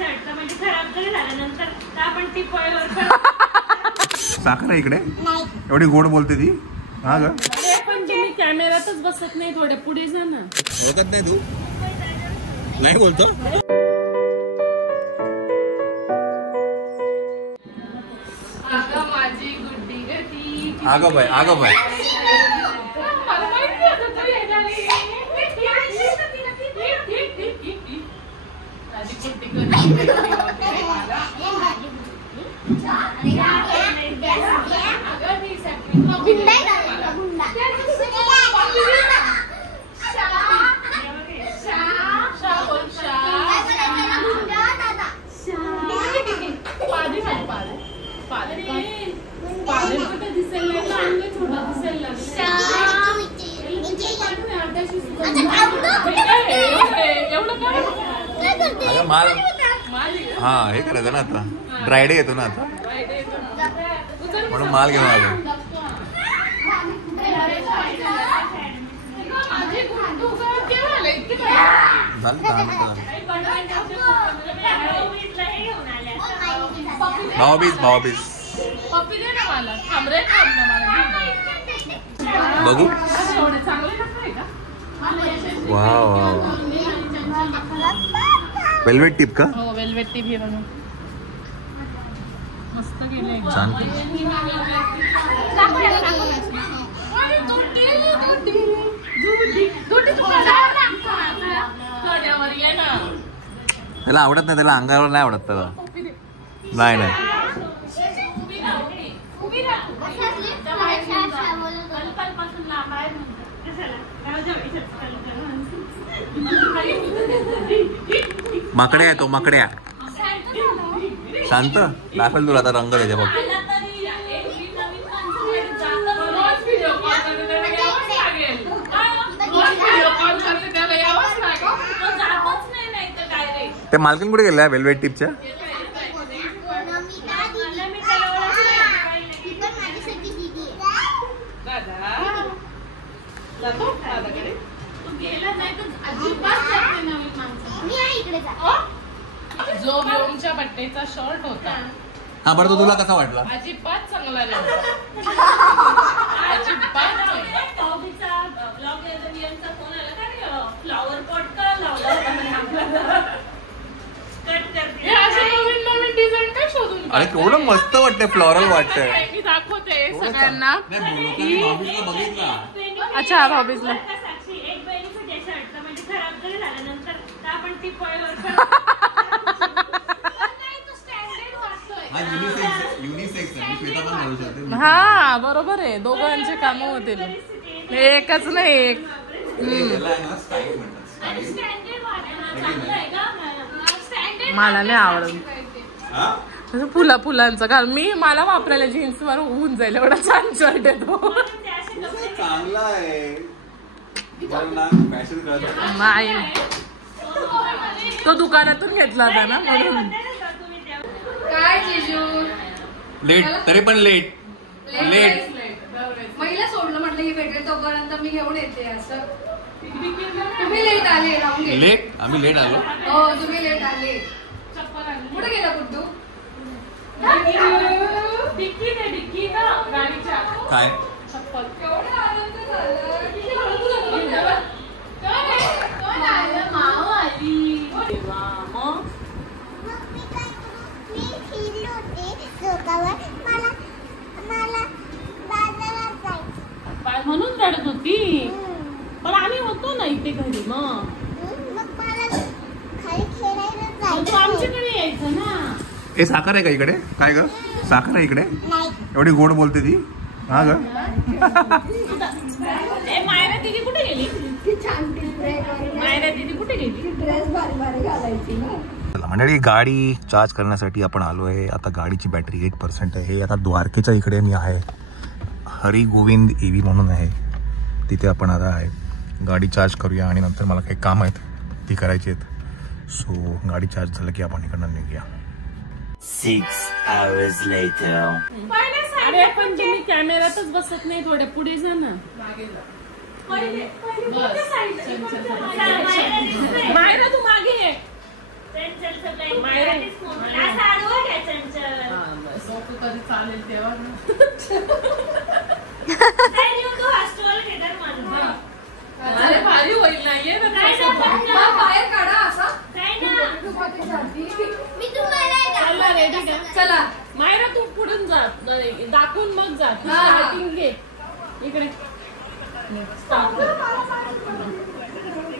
म्हणजे खराब जरी झाल्यानंतर आपण ती पळवर साखर इकडे एवढी गोड बोलते ती. हा ग पण तुम्ही कॅमेऱ्यातच बसत नाही, थोडे पुढे जा ना. ओळखत नाही तू नाही बोलतो. माझी गुड्डी गती. आगो बाय आगो बाय. हा हे करायचं ना आता, ड्रायडे येतो ना आता म्हणून माल घेऊन आलो. भाऊबीज बघू. वा वा वेल्वेट टिप का? हो वेल्वेट टिप हे बघा मस्त केलंय. छान. त्याला आवडत नाही, त्याला अंगावर नाही आवडत त्याला. नाही नाही माकड्या आहे तो, माकड्या. शांत दाखल तुला आता रंग द्यायचे बघ. ते मालकीन कुठे गेलाय वेल्वेट टिपच्या? जो व्योमच्या बड्डेचा शर्ट होता. हा बरं, तो तुला कसा वाटला? अजिबात चांगला नव्हता. अजिबात फ्लॉवर पॉट का लावला नवीन डिझाईन काय शोधून. अरे केवढं मस्त वाटतंय, फ्लॉरल वाटतंय. मी दाखवते सगळ्यांना. बघितला. अच्छा भाऊबीजला हा बरोबर आहे, दोघांचे काम होतील. एकच नाही एक. मला नाही आवडत फुलांचं, कारण मला वापरायला जीन्स वर होऊन जाईल एवढा छान शर्ट येतो. चांगला आहे नाही, तो दुकानातून घेतला होता ना म्हणून. काय जिजू लेट, तरी पण लेट. महिला सोडलं म्हटलं की भेटेल तोपर्यंत मी घेऊन येते. असं तुम्ही लेट आले, राहून गेले. लेट? आम्ही लेट आलो. हो तुम्ही लेट आले. कुठे गेला कुठू? डिक्की ना गाडीच्या. काय चप्पल. एवढा आनंद झाला. म्हणून रडत होती, पण आम्ही होतो ना इथे घरी. मग तू आमच्याकडे यायचं ना. हे साखर आहे का इकडे? काय ग साखर आहे इकडे? एवढी गोड बोलते ती. हा ग मायरा दीदी कुठे गेली? मायरा दीदी कुठे गेली? ड्रेस भारी भारी घालायची ना. मंडळी गाडी चार्ज करण्यासाठी आपण आलो आहे. आता गाडीची बॅटरी 8% आहे. आता द्वारकेच्या इकडे मी आहे, हरी गोविंद EV म्हणून आहे, तिथे आपण आता आहे. गाडी चार्ज करूया आणि नंतर मला काही काम आहेत ती करायची आहेत. सो गाडी चार्ज झालं की आपण इकडनं निघूया. 6 hours later. अरे पण तुम्ही कॅमेऱ्यातच बसत नाही, थोडे पुढे जा ना. मायरा तू मागे ये. कधी चालेल तेव्हा अरे भारी होईल नाहीये बाहेर काढा असा चला मायरा तू पुढून जा दाखवून मग जा स्टार्टिंग घे इकडे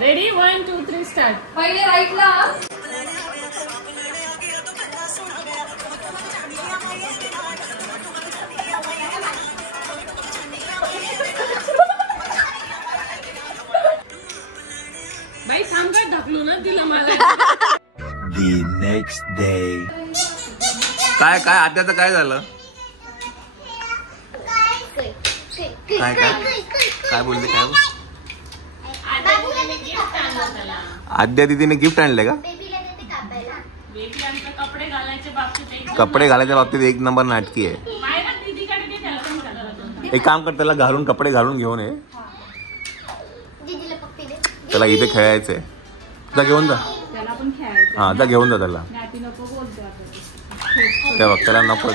रेडी 1 2 3 स्टार्ट पहिले राईटला बाई थांब काय ढकलू ना दिलं मला The next day. काय काय आद्याचं काय झालं? काय काय बोलते काय? आद्या दीदीने गिफ्ट आणले का? कपडे घालायच्या बाबतीत एक नंबर नाटकी आहे. एक काम कर त्याला घालून कपडे घालून घेऊन ये. त्याला इथे खेळायचंय. जा घेऊन जा. हा जा घेऊन जा त्याला. त्या बघ त्याला नको.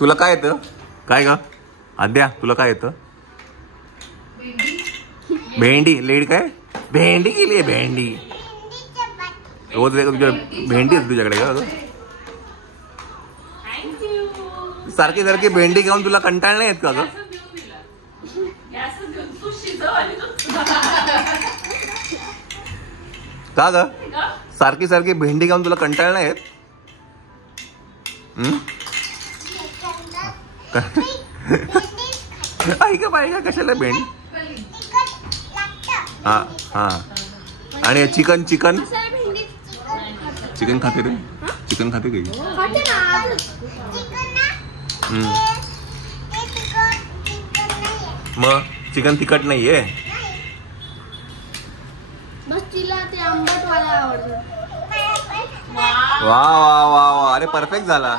तुला काय येतं? काय का आद्या तुला काय येतं? भेंडी लेडी काय भेंडी केली भेंडी रोज तुझ्या भेंडी आहे तुझ्याकडे का? सारखी सारखी भेंडी घेऊन तुला कंटाळ नाही येत का ग? का ग सारखी सारखी भेंडी घेऊन तुला कंटाळ नाही येत? ऐका पाहिजे कशाला भेंडी? हा हा आणि चिकन चिकन चिकन खाते रे चिकन खाते काही मग चिकन तिखट नाहीये. वा वा वा वा अरे परफेक्ट झाला.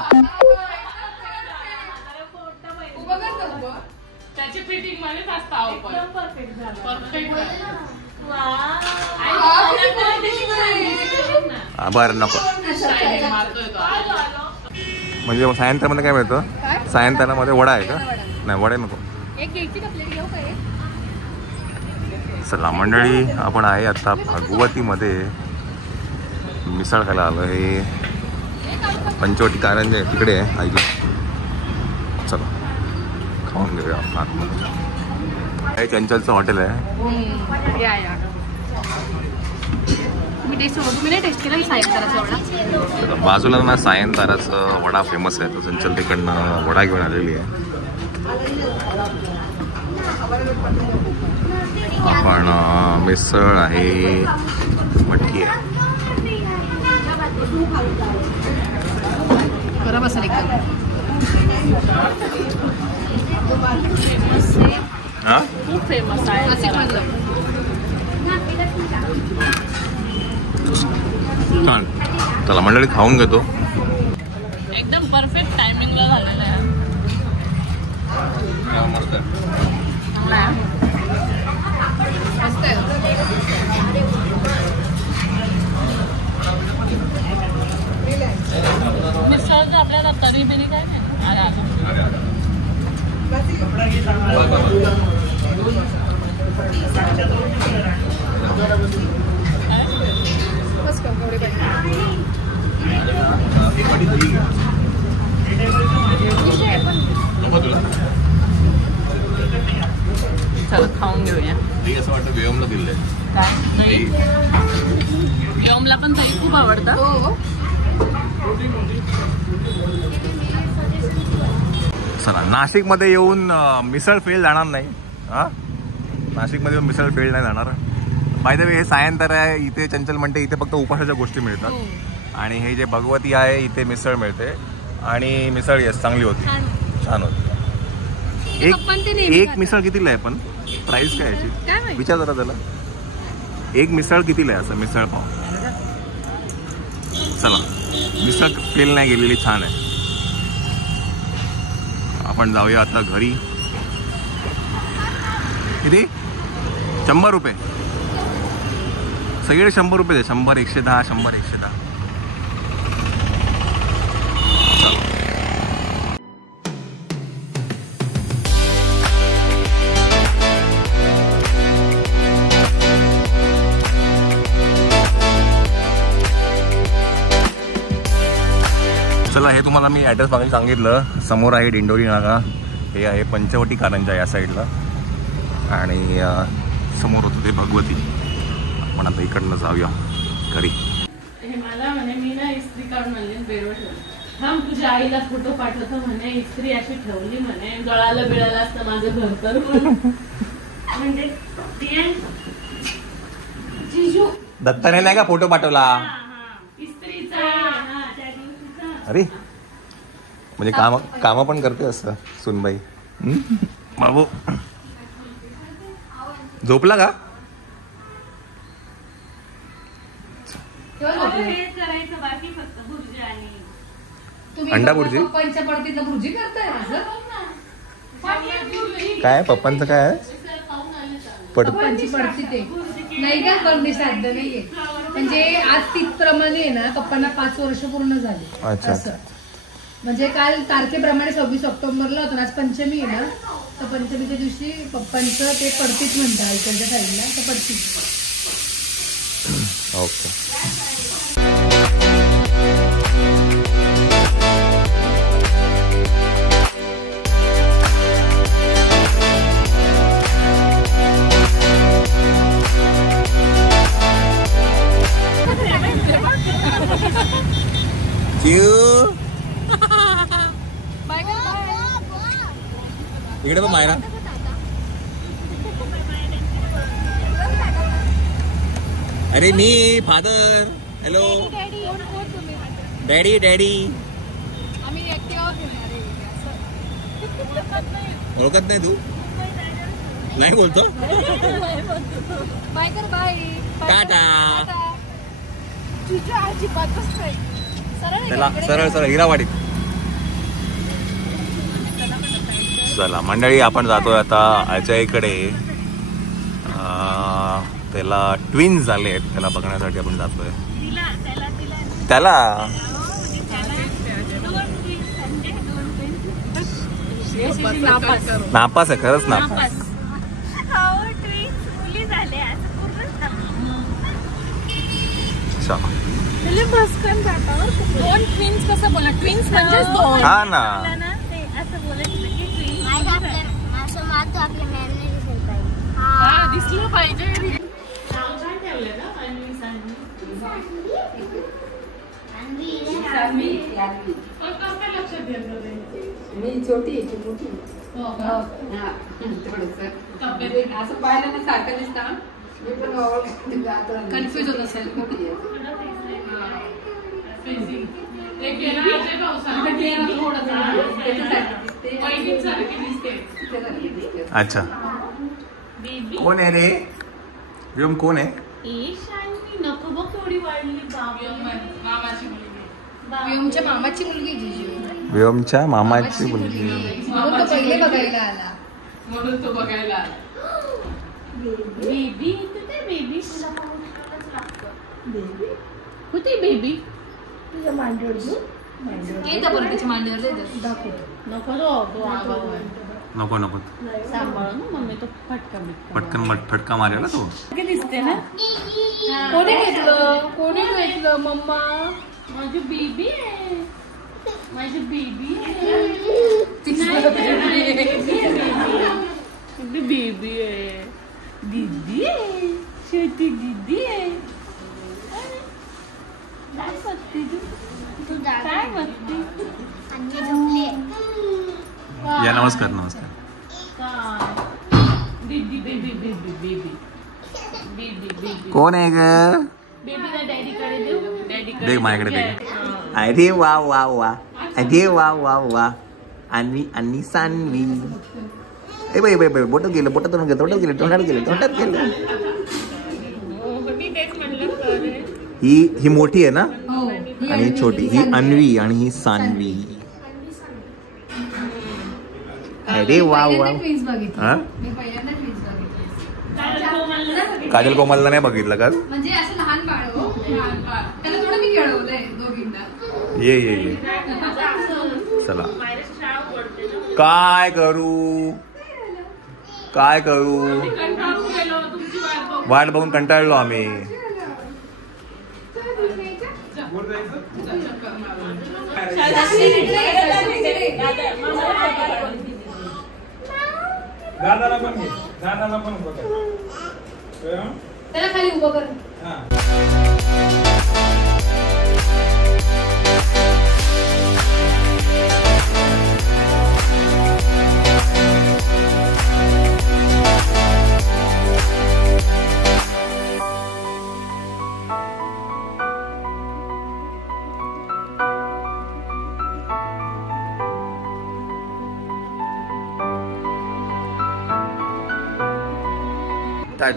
त्याची फिटिंग मध्ये परफेक्ट बरं नको म्हणजे सायंकाळमध्ये काय मिळतं? सायंकाळमध्ये वडा आहे का? नाही वडा नको. चला मंडळी आपण आहे आता भगवतीमध्ये मिसळ खायला आलो. हे पंचवटी कारंजे तिकडे आहे ऐकलं. चला खाऊन घेऊया आतमध्ये. हे चंचलचं हॉटेल आहे. बाजूला ना सायंताराचं वडा फेमस आहे. तर चंचल तिकडनं वडा घेऊन आलेली आहे. आपण मिसळ आहे मटकी आहे. खूप फेमस आहे. चला मंडळी खाऊन घेतो. एकदम परफेक्ट टायमिंगला झालेलं आहे. मिसळ आपल्याला तरी बिरी काय नाही. चला खाऊन घेऊया. असं वाटतं व्योमला दिलंय. व्योमला पण दही खूप आवडतं. चला नाशिकमध्ये येऊन मिसळ फेल जाणार नाही. हा नाशिकमध्ये येऊन मिसळ फेल नाही जाणार. बाय द वे हे सायंतर आहे. इथे चंचल म्हणते इथे फक्त उपासाच्या गोष्टी मिळतात. आणि हे जे भगवती आहे इथे मिसळ मिळते. आणि मिसळ येस चांगली होती छान होती. एक मिसळ कितीला आहे पण? प्राइस काय काय याची माहिती? विचार जरा त्याला. एक मिसळ कितीला आहे असं मिसळ पाव? चला मिसळ फेल नाही गेलेली, छान आहे. आपण जाऊया आता घरी. किती? 100 रुपये सगळे 100 रुपये. 100, 110, 100, 110. चला हे तुम्हाला मी ॲड्रेस मागे सांगितलं. समोर आहे दिंडोरी नाका, हे आहे पंचवटी कारंजा या साईडला, आणि समोर होतं ते भगवती. आपण आता इकडनं जाऊया घरी. हे मला म्हणे मी ना इस्त्री काढून आणली बेडवर ठेवली. थांब तुझ्या आईला फोटो पाठवतो म्हणे, इस्त्री अशी ठेवली म्हणे, गळाला बिळाला असतं माझं घर तर म्हणजे जिजू दत्ताने नाही का फोटो पाठवला? इस्त्रीचा. अरे म्हणजे काम पण करते असं सुनबाई. बाबू झोपला का? करायचं बाकी फक्त भुर्जी आणि तुम्ही अंडा भुर्जी? पप्पांच्या पडतीला भुर्जी करताय माझं. काय पप्पांचं काय आहे? पप्पांची पडती ते नाही का कमी साध्य नाहीये. म्हणजे आज तिथप्रमाणे आहे ना, पप्पांना 5 वर्ष पूर्ण झाली. अच्छा. असं म्हणजे काल तारखेप्रमाणे 26 ऑक्टोबरला होतं, आज पंचमी आहे ना, तर पंचमीच्या दिवशी पप्पांचं ते पडतीच म्हणतात इकडच्या साईडला, तर पडतीच. ओके. इकडे पण मायरा. अरे मी फादर. Hello daddy. डॅडी ओळखत नाही तू? नाही बोलतो. टाटा. चला सरळ सरळ हिरावाडीत. चला मंडळी आपण जातोय आता अजयकडे. त्याला ट्विन्स झाले आहेत, त्याला बघण्यासाठी आपण जातोय. त्याला नापास आहे, खरंच नापास. दोन ट्विन्स कसं बोला? ट्विन्स म्हणजे दोन. हा ना. दिसलं पाहिजे. मी छोटी मोठी असं पाहिलं ना सारखं दिसतं. मी पण कन्फ्युज होत असेल. अच्छा कोण आहे रे? व्योम कोण आहे? नको बघ केवढी वाढली. व्योमच्या मामाची मुलगी जिजू. व्योमच्या मामाची मुलगी म्हणून तो पहिले बघायला आला. म्हणून तो बघायला आला. बेबी कुठे? बेबी कुठे? बेबी तुझ्या मांडीवर दाखव. नको नको सांभाळ ना मम्मी, तो पटकन फटका मारेल ना तो. दिसते ना. कोणी घेतलं मम्मा? माझी बेबी आहे. माझी बेबी बेबी आहे. दीदी आहे. छोटी दीदी आहे. काय बघते तू? काय बघते? या नमस्कार नमस्कार. दीदी baby baby baby baby baby कोण आहे ग? बेबीला डॅडीकडे देऊ. डॅडीकडे देख माझ्याकडे देख. अरे वा वा वा. अरे वा वा वा. आणि सान्वी ए बाई बाई बाई बोटं गेलं बोटातून गेलं तोंडात गेलं तोंडात गेलं तोंडात गेलं. मी तेच म्हणलं तर ही मोठी आहे ना हो आणि ही छोटी ही अन्वी आणि ही सान्वी. अरे वा वा. ट्विन्स बघितली हा मी पहिल्यांदा ट्विन्स बघितली. काजल कोमलला नाही बघितलं का म्हणजे असं लहान बाळ हो लहान बाळ त्याला थोडं मी खेळवलंय दोघींना. ये ये ये चला काय करू काय करू वाट बघून कंटाळलो आम्ही. दादाला पण घे दादाला पण बघा त्याला खाली उभं कर.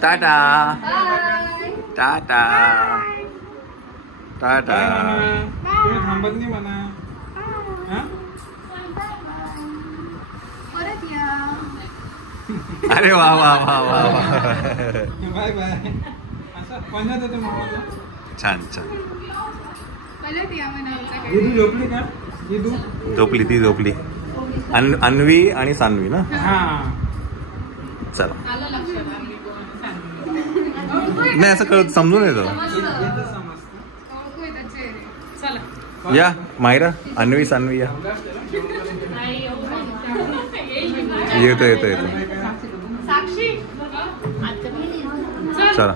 टाटा टाटा टाटा. तुम्ही थांबत नाही म्हणा. परत या. अरे वा वा वा वा वा. बाय बाय असं पंजाब येतो मामाला. छान छान. परत या म्हणा. ईदू झोपली का ईदू. झोपली ती झोपली. अन्वी आणि सान्वी ना. हा चला आलं लक्षात आम्ही नाही असं कळत समजून येतं. ओळखू येतात चेहरे. चला या मायरा अन्वी सान्वी या. येतो येतो येतो साक्षी चला.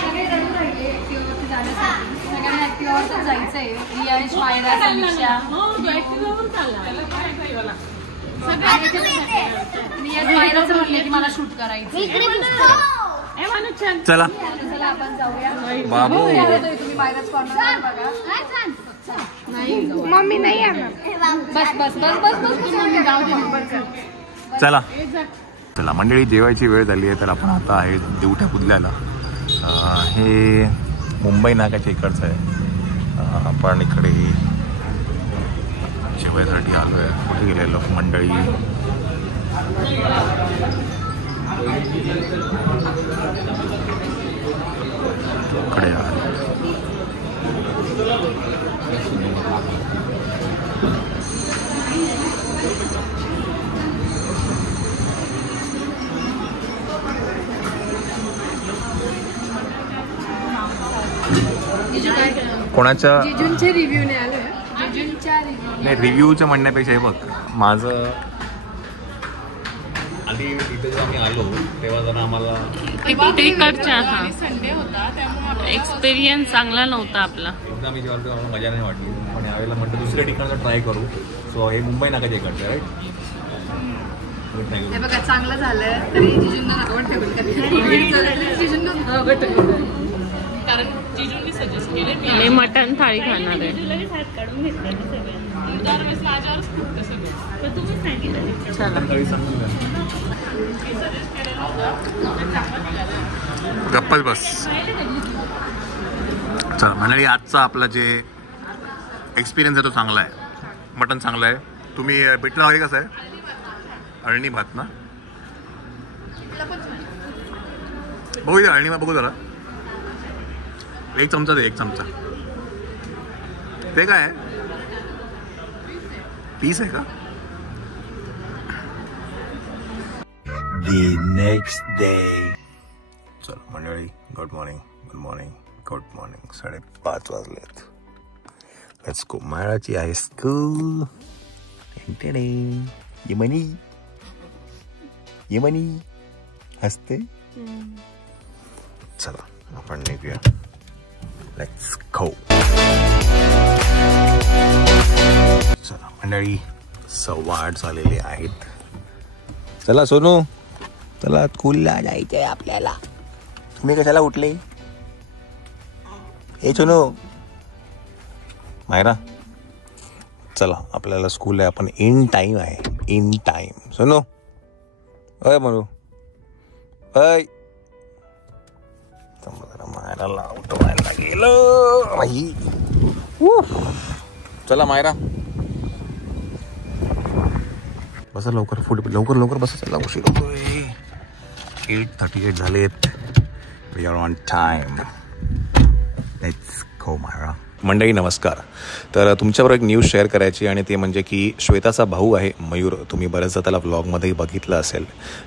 सगळे रडून राहिले ऍक्टिव्हवरती जाण्यासाठी. सगळ्यांना ऍक्टिव्हवरच जायचंय. रियाश मायरा समीक्षा रियाश मायराचं म्हणलं की मला शूट करायचं. चला चला आपण जाऊया. बाबू तुम्ही मायराच कॉर्नर बघा. मम्मी नाही येणार. बस बस बस बस बस जाऊ दे. चला चला मंडळी जेवायची वेळ झाली आहे तर आपण आता आहे देवठ्या कुदल्याला. हे मुंबई नाक्याच्या इकडचं आहे. आपण इकडे जेवायसाठी आलो आहे. कुठे गेलेलो मंडळी. इकडे कोणाच्या जिजूंचे रिव्ह्यू नाही आले. जिजूंच्या रिव्ह्यू नाही रिव्ह्यूचं म्हणण्यापेक्षा हे बघ माझं आधी इथे जेव्हा आम्ही आलो तेव्हा जरा आम्हाला तिकडच्या संडे होता त्यामुळे एक्सपिरियन्स चांगला नव्हता आपला. एकदा आम्ही जेव्हा आम्हाला मजा नाही वाटली पण यावेळेला म्हटलं दुसऱ्या ठिकाणचं ट्राय करू. सो हे मुंबई नाकाच्या इकडचं राईट. हे बघा चांगलं झालं तरी जिजूंना नावं ठेवलं. जिजूंना नावं ठेवलं कारण जिजूंनी सजेस्ट केले मी मटन थाळी खाणार आहे. दरवेळेस माझ्यावरच फुटतं सगळं तर तुम्ही सांगितलं. चला गप्पच बस. चला मंडळी आजचा आपला जे एक्सपिरियन्स आहे तो चांगला आहे. मटन चांगलं आहे. तुम्ही पिठलं आहे कसं आहे अळणी भात ना बघू द्या. अळणी भात बघू जरा. एक चमचा दे. एक चमचा ते काय आहे पीस आहे का. The next day. चला मंडळी good morning good morning good morning. 5:30 वाजलेत. Let's go. माळाची आहे स्कूल. यमनी यमनी हसते. चला आपण निघूया. Let's go. चला मंडळी 8:15 झालेले आहेत. चला सोनू चला स्कूलला जायचंय आपल्याला. तुम्ही कशाला उठले हे सोनू मायरा चला आपल्याला स्कूल आहे, आपण इन टाईम आहे, इन टाईम. सुनो अय म्हणू अय मायरा उठवायला गेलं भाई. चला मायरा बसा लवकर, लवकर लवकर बसा, चला उशीर होतोय. 8:38 झालेत. We are on time. Let's go Myra. मंडळी नमस्कार. तर तुमच्यावर एक न्यूज शेअर करायची आणि ते म्हणजे की श्वेताचा भाऊ आहे मयूर, तुम्ही बऱ्याचदा त्याला व्लॉगमध्ये बघितलं असेल.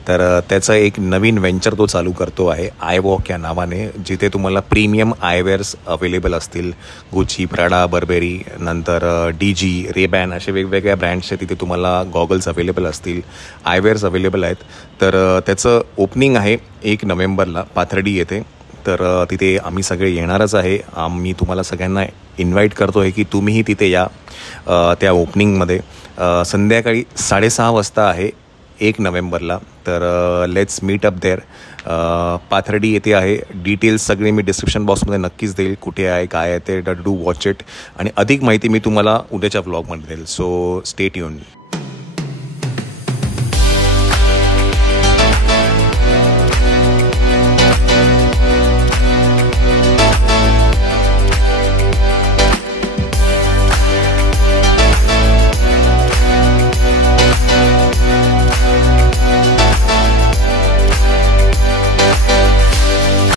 तर त्याचा एक नवीन वेंचर तो चालू करतो आहे आयवॉक या नावाने, जिथे तुम्हाला प्रीमियम आयवेअर्स अवेलेबल असतील. गुची, प्राडा, बर्बेरी, नंतर DG, रेबॅन असे वेगवेगळ्या ब्रँड्सचे तिथे तुम्हाला गॉगल्स अवेलेबल असतील, आयवेअर्स अवेलेबल आहेत. तर त्याचं ओपनिंग आहे 1 नोव्हेंबरला पाथर्डी येथे. तर तिथे आम्ही सगळे येणारच आहे. आम्ही तुम्हाला सगळ्यांना इन्व्हाइट करतो आहे की तुम्हीही तिथे या त्या ओपनिंगमध्ये. संध्याकाळी 6:30 वाजता आहे 1 नोव्हेंबरला. तर let's meet up there. Pathardi येथे आहे. डिटेल्स सगळे मी डिस्क्रिप्शन बॉक्समध्ये नक्कीच देईल, कुठे आहे काय आहे ते. डू वॉच इट आणि अधिक माहिती मी तुम्हाला उद्याच्या व्लॉगमध्ये देईल. So stay tuned.